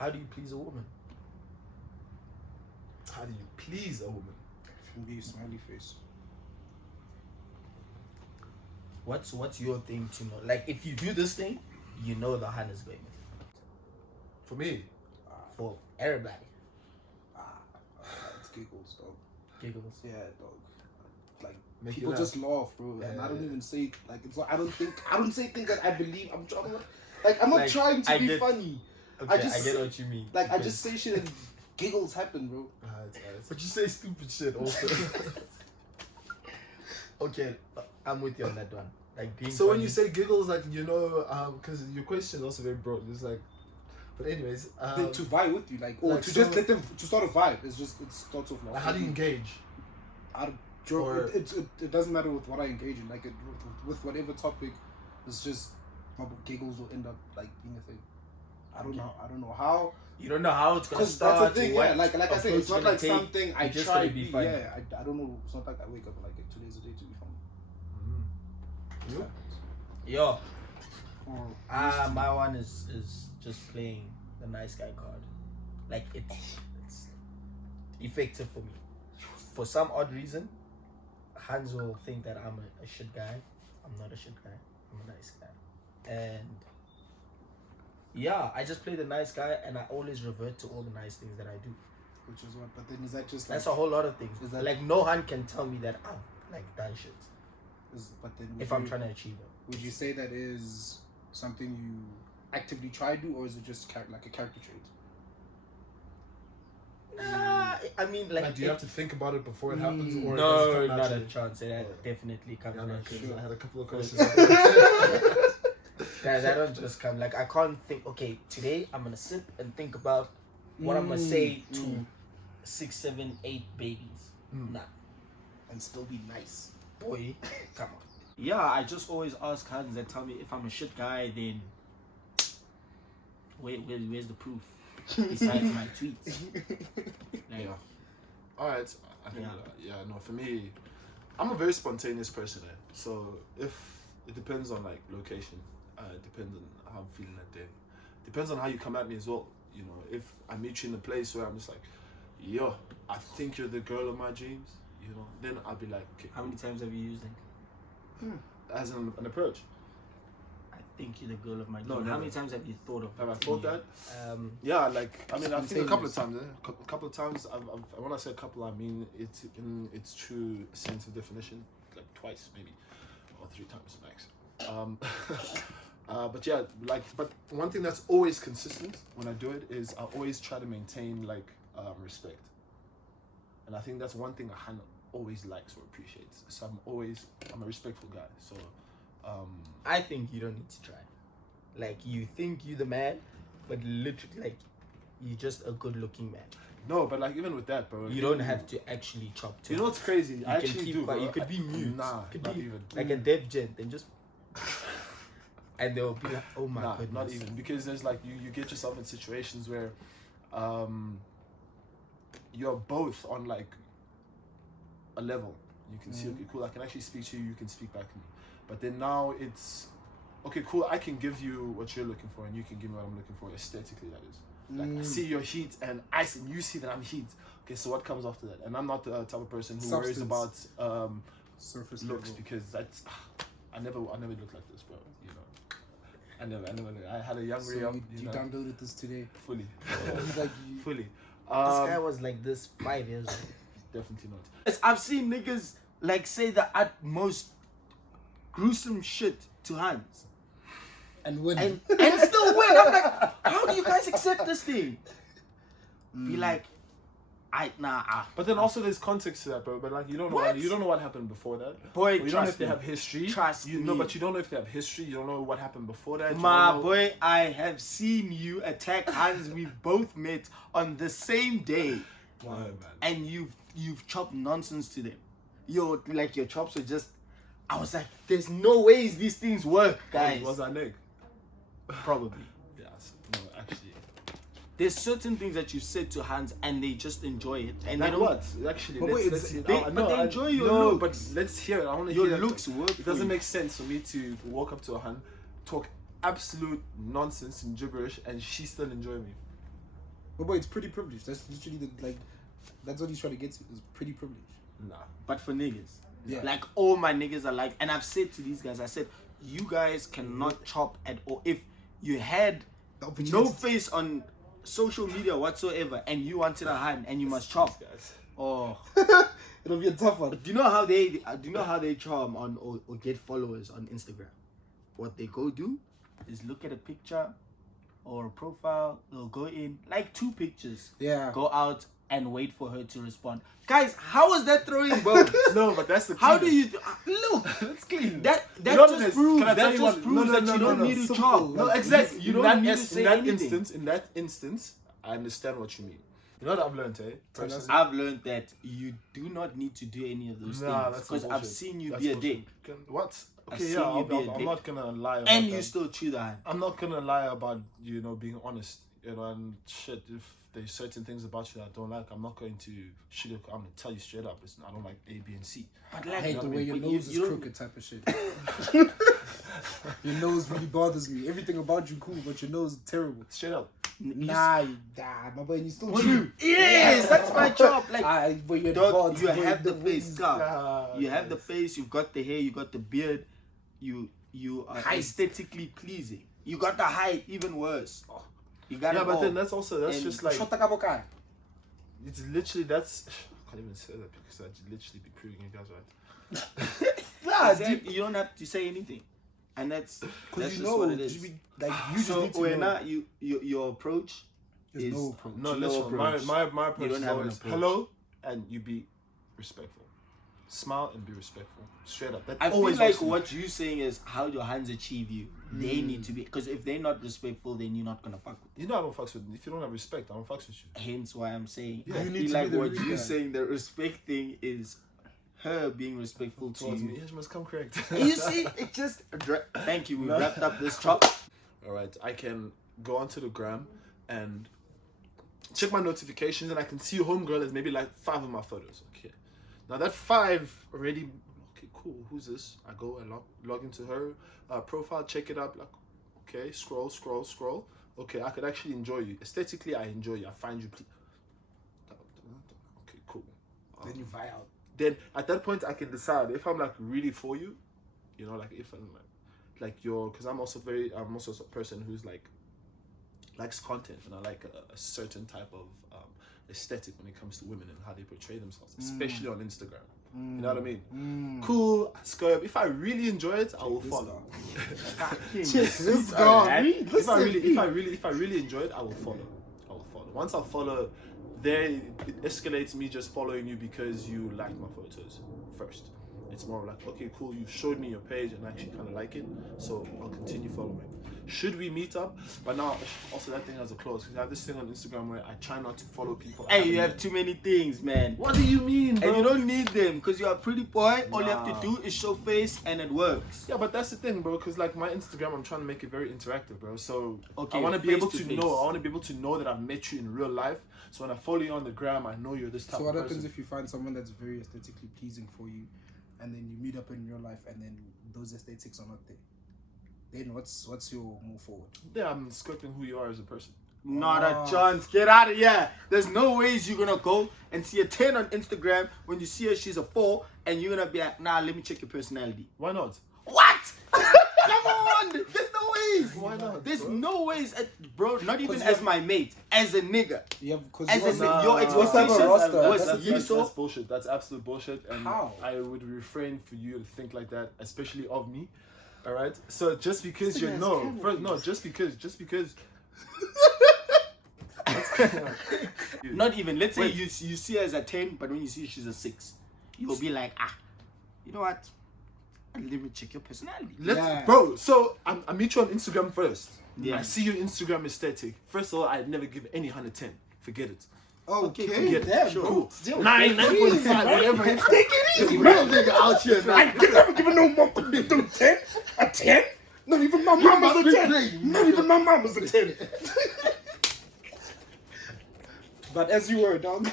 How do you please a woman? How do you please a woman? From the smiley face. What's your thing to know? Like, if you do this thing, you know the hand is going with it. For me, For everybody. It's giggles, dog. Giggles. Yeah, dog. Like Make you people laugh. just laugh, bro, and Yeah, I don't yeah. even say like it's. Not, I don't say things that I believe. I'm trying to. Like I'm not Like, trying to I be get- funny. Okay, I get what you mean. Like I because- just say shit and giggles happen, bro. but you say stupid shit also. Okay, I'm with you on that one. Like being So when funny- you say giggles, like, you know, because your question is also very broad. It's like, but anyways, Then to vibe with you, like, or like to so- just let them to start a vibe. It starts off like. how do you engage? It doesn't matter with what I engage in. Like with whatever topic, it's just my giggles will end up like being a thing. I don't know how. you don't know how it's gonna Because start. that's the thing, or yeah. what Like I said, it's not approach like gonna take. something I You just try gotta to be be. funny. Yeah, I don't know. It's not like I wake up and like today's the day to be funny. You? Yo, Or my one is just playing the nice guy card. Like it's effective for me. For some odd reason, Hans will think that I'm a shit guy. I'm not a shit guy. I'm a nice guy. And yeah, I just play the nice guy, and I always revert to all the nice things that I do. which is what? But then is that just like? That's a whole lot of things. Is that- Like no hand can tell me that I've like done shit But then if I'm trying to achieve it. would you say that is something you actively try to do, or is it just like a character trait? Nah, I mean Like, do you have to think about it before it happens, or no, does it come not a naturally? chance. It Alright. definitely comes Yeah, no, naturally. 'cause I had a couple of questions. That don't just come. Like I can't think. Okay, today I'm gonna sit and think about what I'm gonna say to 6, 7, 8 babies. Nah, And still be nice. boy, come on. Yeah, I just always ask Hans and tell me if I'm a shit guy. Then where's the proof besides my tweets? Like, Yeah. All right. I think Yeah. no. For me, I'm a very spontaneous person. So if it depends on like location, it depends on how I'm feeling that day. Depends on how you come at me as well. You know, if I meet you in a place where I'm just like, yo, I think you're the girl of my dreams. You know, then I'll be like, okay, how many times have you used it? as an approach. I think you're the girl of my dreams. No, How never. many times have you thought of? Have I thought that? Yeah, Like I mean, I think a couple of times. A couple of times. When I say a couple, I mean it in its true sense of definition. Like twice, maybe, or 3 times max. But yeah, but one thing that's always consistent when I do it is I always try to maintain like respect, and I think that's one thing Hannah always likes or appreciates. So I'm a respectful guy. So I think you don't need to try. Like you think you're the man, but literally, like you're just a good-looking man. no, but like even with that, bro, You don't have to actually chop to. You know what's crazy? You I can actually keep do. quiet. Bro. You could be mute. Nah, could not be even. like a dev gent, and just and they'll be like, "Oh my Nah, goodness." not even, because there's like you get yourself in situations where you're both on like a level. You can see, okay, cool, I can actually speak to you, you can speak back to me. But then now it's okay, cool, I can give you what you're looking for and you can give me what I'm looking for aesthetically, that is. Like I see your heat and you see that I'm heat. Okay, so what comes after that? And I'm not the type of person who worries Substance. about Surface looks, level. because that's I never looked like this, bro. You know, I had a young So Ray up, you know, downloaded this today. fully, Like you, fully. This guy was like this 5 years ago. Definitely not. I've seen niggas like say the utmost gruesome shit to Hans and when and still win. I'm like, how do you guys accept this thing? Be like, But then also there's context to that, bro. But like you don't know What? you don't know what happened before that. Boy, Or you don't know trust if they me. have history. Trust you know, me. but you don't know if they have history. You don't know what happened before that. You My don't know- boy, I have seen you attack Hans. We've both met on the same day, Wow, man. and you've chopped nonsense to them. Your chops were just. I was like, there's no ways these things work, guys. Was that leg? Probably. Yes. No, actually. There's certain things that you said to Hans, and they just enjoy it, and Like they don't. what? Actually, But wait, let's but they enjoy your no, looks. but let's hear it. I want to Your hear that. looks work It for doesn't you. make sense for me to walk up to a hand, talk absolute nonsense and gibberish, and she still enjoy me. But boy, it's pretty privileged. That's literally that's what he's trying to get to. Is pretty privileged. Nah. But for niggas, Yeah. like all my niggas are like, and I've said to these guys, I said, you guys cannot chop at all. If you had The no opportunity- face on social media whatsoever, and you wanted a hand, and you must chop. Guys. Oh, It'll be a tough one. do you know how they charm on or get followers on Instagram? What they go do is look at a picture or a profile. They'll go in like 2 pictures. Yeah. Go out and wait for her to respond. Guys, how is that throwing bones? No, but that's the. How do cleanest. you look? That's clean. That You know what it just is? proves Can I tell that you just what? proves that you don't need to Simple. chop. No, Like, exactly. You In don't that need to ins- say in that anything. In that instance, I understand what you mean. You know what I've learned, eh? Personally? I've learned that you do not need to do any of those Nah, things that's because I've bullshit. seen you That's be a bullshit. dick What? I've Okay, seen yeah, you be a I'm dick. not gonna lie about and that. you still chew the hand. I'm not gonna lie about being honest, and shit. If there's certain things about you that I don't like, I'm not going to shit. I'm gonna tell you straight up. Listen, I don't like A, B, and C. But I like, hate the way your but nose is don't- crooked type of shit. Your nose really bothers me. Everything about you cool, but your nose is terrible. Straight up. Nah, my boy, you still true. Yes, that's my job. Like, but you're dog, advanced, you boy, have the way face, is- car. You have the face. You've got the hair. You got the beard. You are Height. aesthetically pleasing. You got the height, even worse. You got Yeah, it but all. then that's And just like Shota kabokai. it's literally that's. I can't even say that because I'd literally be proving you guys right. Nah, Exactly. You don't have to say anything, and that's because you just know, what it is. you just So need to when know. your approach There's is no approach. No, No listen. approach. My You approach don't is have an always approach. hello, and you be respectful. Smile and be respectful. Straight up. That I feel always like works for me. what you're saying is how your hands achieve you. They need to be, because if they're not respectful, then you're not gonna fuck with them. You know I don't fucks with. If you don't have respect, I don't fucks with you. Hence why I'm saying Yeah, I you need feel to like be the what rude you're guy. saying, the respect thing is her being respectful to Towards me, you. it must come correct. You see, it just thank you. We wrapped up this chop. All right, I can go onto the gram and check my notifications, and I can see homegirl has maybe like 5 of my photos. Okay, now that 5 already. Okay, cool. Who's this? I go and log into her profile, check it up. Like, okay, scroll. Okay, I could actually enjoy you. Aesthetically, I enjoy you. I find you. Okay, cool. Then you vie out. Then at that point I can decide if I'm like really for you, like if I'm like you're, because I'm also a person who's like likes content, and I like a certain type of aesthetic when it comes to women and how they portray themselves, especially on Instagram. You know what I mean? Cool, scope. If I really enjoy it, I will follow. This guy. If I really enjoy it, I will follow. Once I follow, there it escalates me just following you because you like my photos first. It's more like, okay, cool, you showed me your page and I actually kind of like it, so I'll continue following. Should we meet up? But now, also that thing has a clause, because I have this thing on Instagram where I try not to follow people. I Hey, haven't you have met. too many things, man. What do you mean, bro? And you don't need them because you're a pretty boy. All you have Nah. to do is show face and it works. Yeah, but that's the thing, bro. Because like my Instagram, I'm trying to make it very interactive, bro. So Okay, I want to be face able to to face. know. I want to be able to know that I've met you in real life. So when I follow you on the gram, I know you're this type So of what person. happens if you find someone that's very aesthetically pleasing for you, and then you meet up in real life, and then those aesthetics are not there? Then what's your move forward? Yeah, I'm scoping who you are as a person. Not Ah. a chance. Get out of here. There's no ways you're gonna go and see a 10 on Instagram. When you see her, she's a 4, and you're gonna be like, nah, let me check your personality. Why not? What? Come on. There's no ways. Why not, There's bro? no ways, bro. Not even 'Cause as you- my mate, as a nigga. Yeah, because As in nah. your expectations roster. was That's you That's saw. bullshit. That's absolute bullshit. And How? I would refrain for you to think like that, especially of me. All right. So just because This you thing has know, cameras. just because. Not even. Let's say Wait. you see her as a 10, but when you see she's a 6, you'll be like, you know what? Let me check your personality. Yeah. Bro, so I meet you on Instagram first. Yeah. I see your Instagram aesthetic. First of all, I'd never give any 110. Forget it. Okay, forget it. damn, Sure. bro. Still, 9.5, whatever. Take it easy, Real nigga out here, man. I never given no motherfucking do 10. A 10? Not even my mama's a 10. Not even my mama's a 10. But as you were, dog.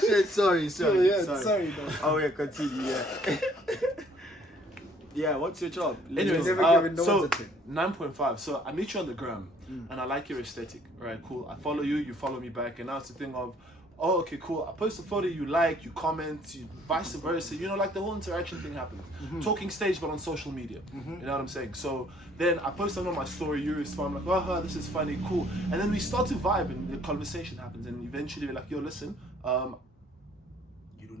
Shit, sorry. Yeah, sorry, dog. Oh yeah, continue. Yeah. Yeah, what's your job? Anyways, Never given no so one's a 10. 9.5. So I meet you on the gram, and I like your aesthetic. All right, cool. I follow you, you follow me back, and now it's the thing of, oh, okay, cool. I post a photo you like, you comment, you, vice versa. You know, like the whole interaction thing happens. Talking stage, but on social media. You know what I'm saying? So then I post something on my story, you respond, I'm like, oh, this is funny, cool. And then we start to vibe, and the conversation happens, and eventually we're like, yo, listen,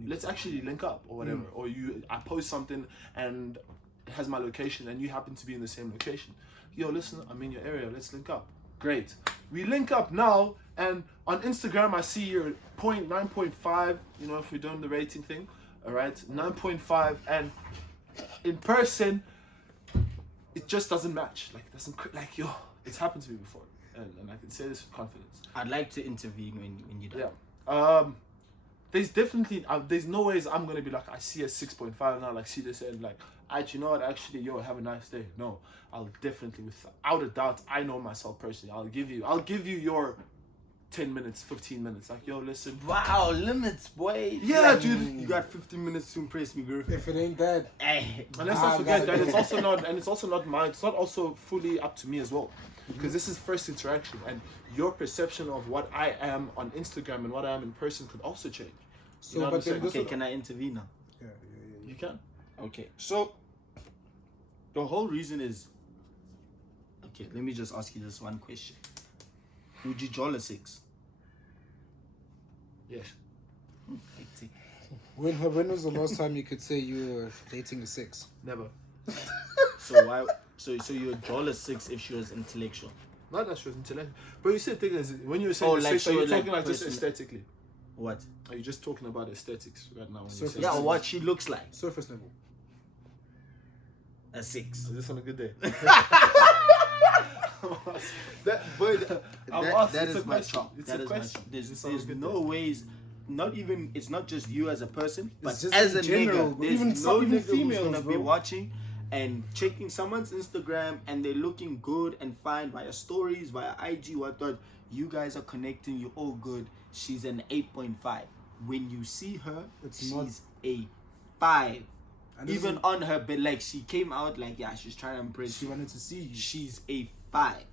let's actually link up or whatever. Or I post something and it has my location and you happen to be in the same location. Yo, listen, I'm in your area, let's link up. Great. We link up now, and on Instagram I see your 9.5, you know, if we're doing the rating thing, all right, 9.5, and in person it just doesn't match. Like, it doesn't, like, yo, it's happened to me before, and I can say this with confidence. I'd like to intervene when you do. Yeah. There's definitely, there's no ways I'm gonna be like, I see a 6.5 now, like, see this and like, you know what, actually, yo, have a nice day. No, I'll definitely, without a doubt, I know myself personally, I'll give you your 10 minutes, 15 minutes, like, yo, listen. Wow, limits, boy. Yeah, Like, dude. You got 15 minutes to impress me, girl. If it ain't that, Hey. And let's not forget that it's also not, and it's also not mine, it's not also fully up to me as well. Because this is first interaction, and your perception of what I am on Instagram and what I am in person could also change. So, You know what but I'm saying? then this Okay, is- can I intervene now? yeah. You can. Okay, so the whole reason is, okay, let me just ask you this one question. Would you join a 6? Yes. Hectic. When was the last time you could say you were dating a 6? Never. So why? So you would join a 6 if she was intellectual? Not that she was intellectual. But you said thing is, when you were saying Oh, the like, six, so are you like talking like just person- aesthetically? What? Are you just talking about aesthetics right now? When you Surface say Yeah, level. or what she looks like. Surface level. A 6. Is this on a good day? That is my chop. It's That a is my question. chop. There's on a good no day. ways. Not even. It's not just you as a person, but It's just as in a general, nigga. but There's even no some- even nigga who's females, gonna be bro. watching and checking someone's Instagram and they're looking good and fine via stories, via IG, whatnot. You guys are connecting. You're all good. She's an 8.5. When you see her, It's she's not- a 5. And this Even is- on her bed, like she came out like, yeah, she's trying to impress she you. wanted to see you. She's a 5.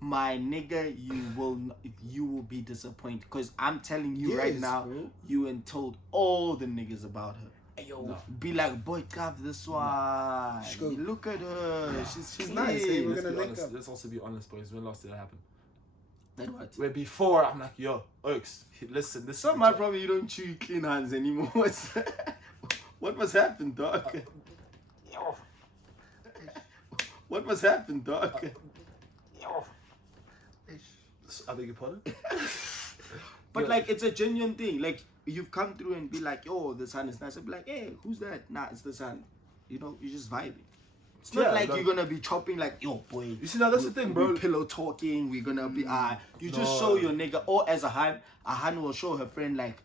My nigga, you will be disappointed because I'm telling you right Yes, now, bro. you and told all the niggas about her. Hey, yo, No. be like, boy, Gav, this one. She go- Look at her. She's nice, clean. hey, we're Let's gonna be link honest. up. Let's also be honest, boys. When last did that happen? Then what? Where before I'm like, yo, Oaks, listen, this. Some might probably you don't chew clean hands anymore. What must happen, dog? What must happen, dog? I beg your pardon. But Yeah. like, it's a genuine thing. Like, you've come through and be like, yo, the sun is nice. I'd be like, hey, who's that? Nah, it's the sun. You know, you're just vibing. It's not Yeah, like like- you're gonna be chopping like, yo, boy. You see, now that's the thing, bro. We're pillow talking. We're gonna be, you just No. show your nigga. Or as a Han will show her friend like,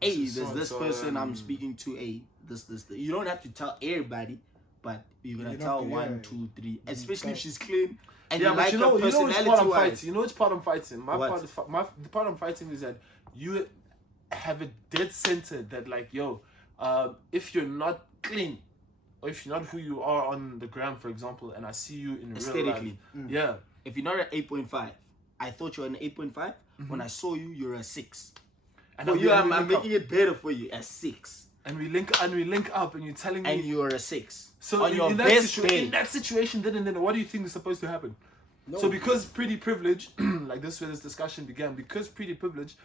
hey, This is there's this so-and-so, person I'm speaking to. Hey, this. You don't have to tell everybody, but you're gonna You're not tell gonna- 1, yeah. 2, 3. Especially if Right. she's clean and Yeah, you but like you her know which part I'm personality wise. fighting. You know which part I'm fighting. My What? part is the part I'm fighting is that you have it dead centered that like, yo, if you're not clean, or if you're not who you are on the gram, for example, and I see you in real life, Aesthetically. yeah, If you're not an 8.5, I thought you were an 8.5. When I saw you, you're a 6. and For then you, we I'm link making it better for you. A 6. up, and we link up, and you're telling me. And you're a 6. So on your in best day. in that situation, then what do you think is supposed to happen? No. So because pretty privilege, like this where this discussion began, because pretty privilege,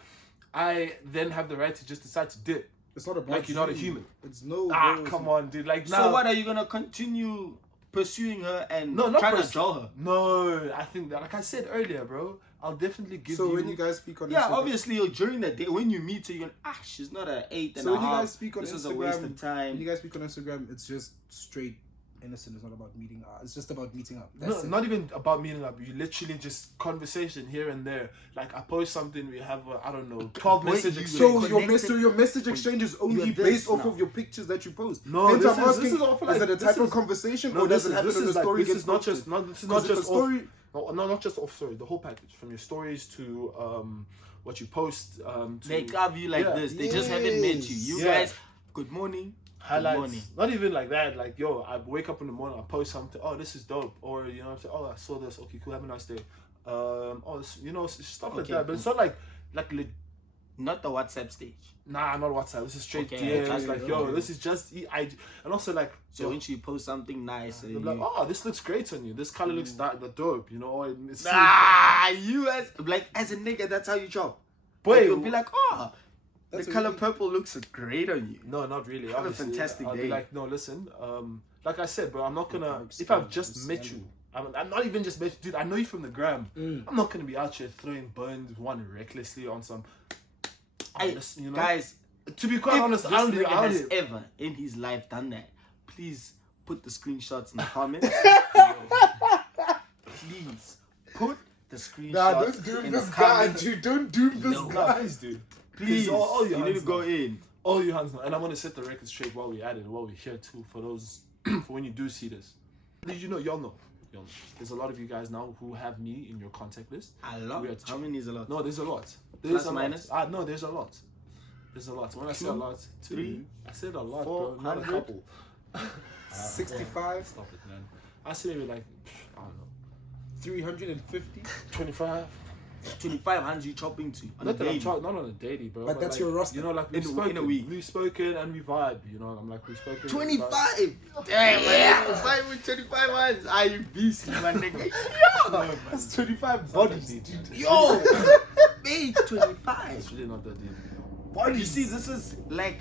I then have the right to just decide to dip. It's not about Like you're not a you. human. It's no. Ah, bro, it's come not- on, dude. Like now. So what, are you going to continue pursuing her and No, not trying to pursu- draw her? No, I think that, like I said earlier, bro, I'll definitely give So you. when you guys speak on Yeah, Instagram, obviously, during the day, when you meet her, you're like, she's not an 8 and So a when you half. guys speak on This is a Instagram, waste of when time. you guys speak on Instagram, it's just straight innocent. It's not about meeting up. It's just about meeting up. No, That's it. not even about meeting up. You literally just conversation here and there. Like I post something, we have I don't know 12 Boy, messages. you- So Connected- your message exchange is only You're based this off now. of your pictures that you post. No, Hence, this I'm is- asking, this is all for, like, is it a this type of is- conversation No, or this does it is happen this when is the like story this gets is not posted? just not this is 'Cause not if just a story. not just off story. The whole package from your stories to what you post. They carve you like Yeah. this. They just haven't met you. You Yeah. guys, good morning. highlights. morning. Not even like that. Like, yo, I wake up in the morning, I post something. Oh, this is dope. Or you know, I'm saying, oh, I saw this. Okay, cool. Have a nice day. Oh, this, you know, stuff like Okay, that. But it's not like Not the WhatsApp stage. nah, not WhatsApp. This is straight Okay, DMs. okay, Like, okay. yo, this is just IG. And also like, So when you post something nice, they'll be like, oh, this looks great on you. This color looks dope. You know, or it's you as a nigga, that's how you chop. Boy, Like, you'll be like, oh, That's the what color you- purple looks great on you. no, not really. Have a Obviously, fantastic I'll day. be like, no, listen. Like I said, bro, I'm not gonna. Dark If I've skin, just dark met skin. you, I'm not even just met you, dude. I know you from the gram. Mm. I'm not gonna be out here throwing burns one recklessly on some. Hey, You know? guys, To be quite if honest, this I don't nigga has do. ever in his life done that, please put the screenshots in the comments. Please put the screenshots Nah, don't doom in this the guy, comments. dude. Don't doom this No. guy. Guys, dude. Please, all you your need to hands go now. in. All you hands know, and I want to set the record straight while we're at it, while we're here too, for those, for when you do see this. Did you know? Y'all know. There's a lot of you guys now who have me in your contact list. A lot. We are How many is a lot? No, there's a lot. Plus, a lot. minus? No, there's a lot. There's a lot. When I say a Two, lot, two, three, I said a lot, bro. Not a 400. couple. 65, Stop it, man. I say maybe like, I don't know, 350. 25. 2,500 you chopping to on a Not that I'm daily. not on a daily, bro. But that's like, your roster. You know, like we've In a spoken, week. we've spoken and we vibe. You know, I'm like we've spoken. and we 25. vibe. Damn, man. 5 with 25 hands. Are you beastly, my nigga? That's 25 Not bodies, that deep. dude. Yo, me 25. It's really not that deep. You see, this is like,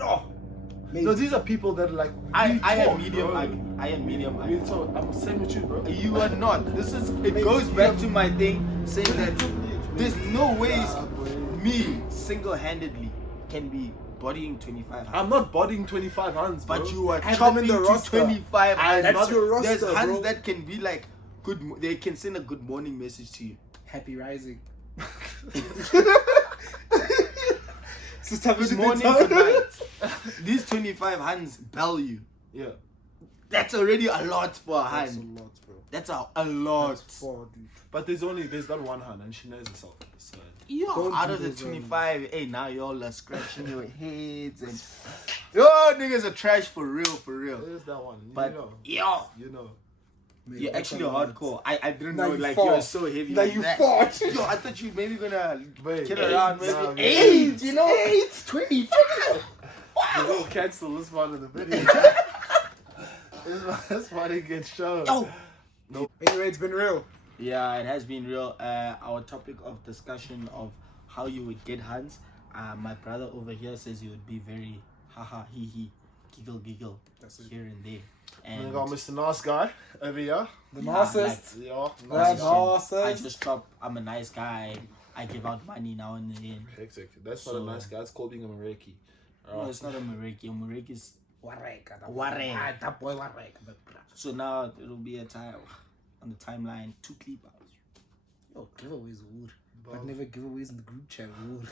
oh, Mate, No, these are people that are like. I we am talk, medium. bro. I am medium. We talk. I'm the same with you, bro. You are not. This is. It Mate, goes you back have- to my thing saying that there's no ways boy. me single-handedly can be bodying 25. I'm not bodying 25 hands, bro. But you are Add them chopping in the to roster. 25. I'm hands. not- your roster, There's hands bro. that can be like good. They can send a good morning message to you. Happy rising. Good morning, good night. These 25 hands bell you. Yeah. That's already a lot for a That's a hand. lot, bro. That's a lot. That's 4, dude. But there's that one hand, and she knows herself. So. Yo, Don't out do of the those, 25, hey, now y'all are scratching your heads and yo, niggas are trash for real, for real. There's that one. But yo, You know. Mate, you're that's actually a lot. hardcore. I didn't Now know you like fought. you were so heavy. Now like you that. fought. Yo, I thought you maybe gonna Wait, kill eight, around maybe nah, man. 8, you know? 8, 25. We'll cancel this part of the video. That's why they get shown. Yo. Anyway, it's been real. Yeah, it has been real. Our topic of discussion of how you would get hands. My brother over here says he would be very haha hee hee, giggle giggle That's it. Oh, here and there. And And we got Mr. Nice Guy over here. The Yeah, narcissist. Yeah. The Nice guy. I narcissist. just drop. I'm a nice guy. I give out money now and then. Hectic. That's not So- a nice guy. It's called being a Mareki. No, it's not a Mareki. A Mareki is. Wareka. Wareka. Ah, that boy Wareka. So now it'll be a time on the timeline 2 clip outs. Yo, giveaways are wood. But never giveaways in the group chat wood.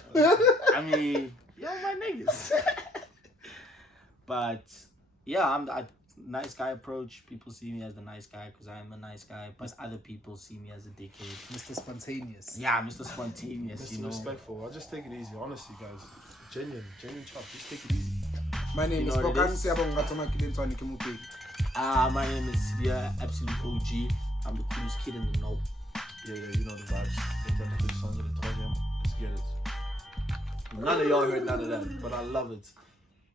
I mean, yo, my niggas. But yeah, I'm a nice guy approach. People see me as the nice guy because I'm a nice guy, but other people see me as a dickhead. Mr. Spontaneous. Yeah, Mr. Spontaneous, Mr. you know. Respectful. I'll just take it easy, honestly, guys. Genuine chop. Just take it easy. My name You is know what it Bokan is? Siabonga Tomakilentwani Kimupegi. My name is Sidia, absolute OG. I'm the coolest kid in the know. Yeah, you know the vibes. Take that to the songs of the Troisième. Let's get it. None of y'all heard none of that, but I love it.